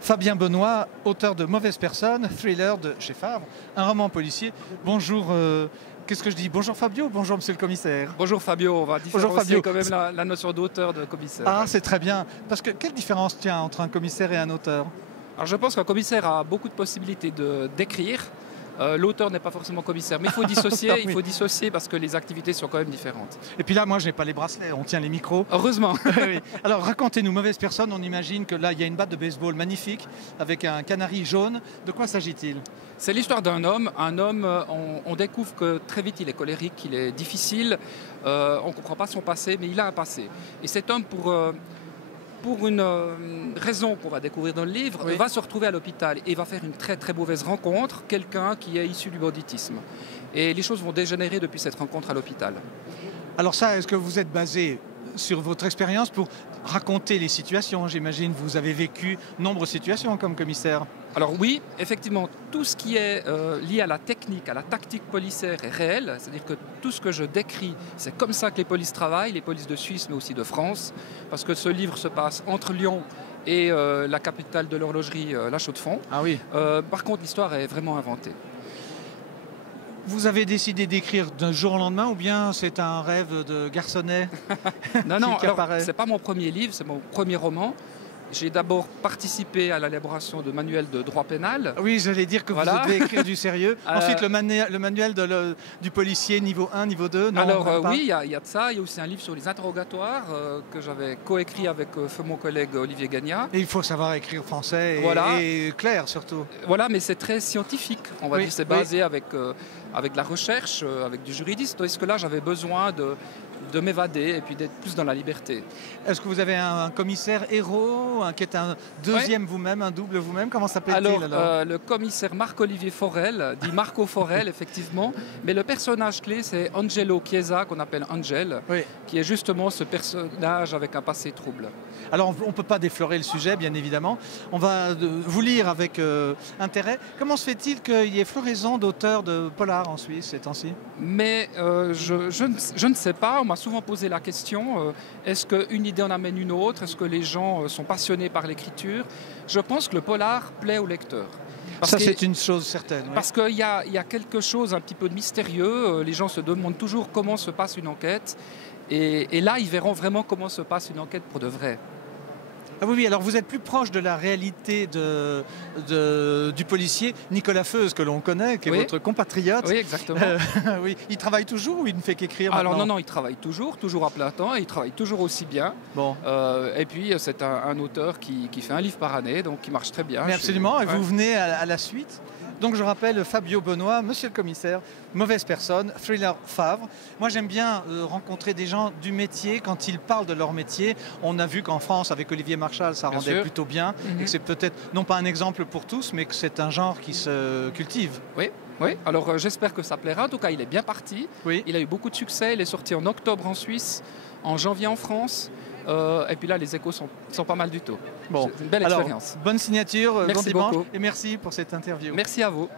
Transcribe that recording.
Fabien Benoît, auteur de Mauvaise personne, thriller de chez Favre, un roman policier. Bonjour, qu'est-ce que je dis? Bonjour Fabio, bonjour monsieur le commissaire. Bonjour Fabio, on va différencier quand même la notion d'auteur de commissaire. Ah, c'est très bien. Parce que quelle différence tient entre un commissaire et un auteur? Alors je pense qu'un commissaire a beaucoup de possibilités d'écrire. L'auteur n'est pas forcément commissaire, mais il faut dissocier, Oui. il faut dissocier parce que les activités sont quand même différentes. Et puis là, moi, je n'ai pas les bracelets, on tient les micros. Heureusement. Oui. Alors, racontez-nous, Mauvaise personne, on imagine que là, il y a une batte de baseball magnifique avec un canari jaune. De quoi s'agit-il? C'est l'histoire d'un homme. Un homme, on découvre que très vite il est colérique, il est difficile, on ne comprend pas son passé, mais il a un passé. Et cet homme, pour une raison qu'on va découvrir dans le livre, Oui. va se retrouver à l'hôpital et va faire une très très mauvaise rencontre, quelqu'un qui est issu du banditisme. Et les choses vont dégénérer depuis cette rencontre à l'hôpital. Alors ça, est-ce que vous êtes basé sur votre expérience pour raconter les situations? J'imagine que vous avez vécu nombreuses situations comme commissaire. Alors oui, effectivement, tout ce qui est lié à la technique, à la tactique policière est réel. C'est-à-dire que tout ce que je décris, c'est comme ça que les polices travaillent, les polices de Suisse, mais aussi de France. Parce que ce livre se passe entre Lyon et la capitale de l'horlogerie, La Chaux-de-Fonds. Ah oui. Par contre, l'histoire est vraiment inventée. Vous avez décidé d'écrire d'un jour au lendemain ou bien c'est un rêve de garçonnet Non, qui apparaît? c'est pas mon premier livre, c'est mon premier roman. J'ai d'abord participé à l'élaboration de manuels de droit pénal. Oui, j'allais dire que Voilà. vous devez écrire du sérieux. Ensuite, le manuel du policier niveau 1, niveau 2. Non, Alors même pas. oui, il y a de ça. Il y a aussi un livre sur les interrogatoires que j'avais coécrit avec mon collègue Olivier Gagnat. Et il faut savoir écrire français et, Voilà. et clair surtout. Voilà, mais c'est très scientifique. On va Oui, dire c'est oui. basé avec de la recherche, avec du juridisme. Est-ce que là, j'avais besoin de m'évader et puis d'être plus dans la liberté. Est-ce que vous avez un commissaire héros, qui est un deuxième vous-même, un double vous-même? Comment s'appelle-t-il alors? Le commissaire Marc-Olivier Forel, dit Marco Forel, effectivement. Mais le personnage clé, c'est Angelo Chiesa, qu'on appelle Angel, Oui. qui est justement ce personnage avec un passé trouble. Alors, on ne peut pas déflorer le sujet, bien évidemment. On va vous lire avec intérêt. Comment se fait-il qu'il y ait floraison d'auteurs de polar en Suisse ces temps-ci? Mais je ne sais pas, on m'a souvent posé la question, est-ce qu'une idée en amène une autre? Est-ce que les gens sont passionnés par l'écriture? Je pense que le polar plaît aux lecteurs. Ça, c'est une chose certaine. Oui. Parce qu'il y a quelque chose un petit peu de mystérieux, les gens se demandent toujours comment se passe une enquête, et là, ils verront vraiment comment se passe une enquête pour de vrai. Ah oui, alors vous êtes plus proche de la réalité du policier Nicolas Feuz, que l'on connaît, qui est Oui. votre compatriote. Oui, exactement. Oui. Il travaille toujours ou il ne fait qu'écrire Alors maintenant? non, il travaille toujours à plein temps, et il travaille toujours aussi bien. Bon. Et puis, c'est un auteur qui fait un livre par année, donc qui marche très bien. Mais absolument, et Ouais. vous venez à la suite. Donc je rappelle Fabio Benoît, monsieur le commissaire, Mauvaise personne, thriller Favre. Moi j'aime bien rencontrer des gens du métier quand ils parlent de leur métier. On a vu qu'en France, avec Olivier Marchal, ça Bien rendait sûr. plutôt bien. Et que c'est peut-être, non pas un exemple pour tous, mais que c'est un genre qui se cultive. Oui, oui. Alors j'espère que ça plaira. En tout cas, il est bien parti. Oui. Il a eu beaucoup de succès. Il est sorti en octobre en Suisse, en janvier en France. Et puis là, les échos sont pas mal du tout. Bon. C'est une belle Alors, expérience. bonne signature, bon Merci dimanche, beaucoup. et merci pour cette interview. Merci à vous.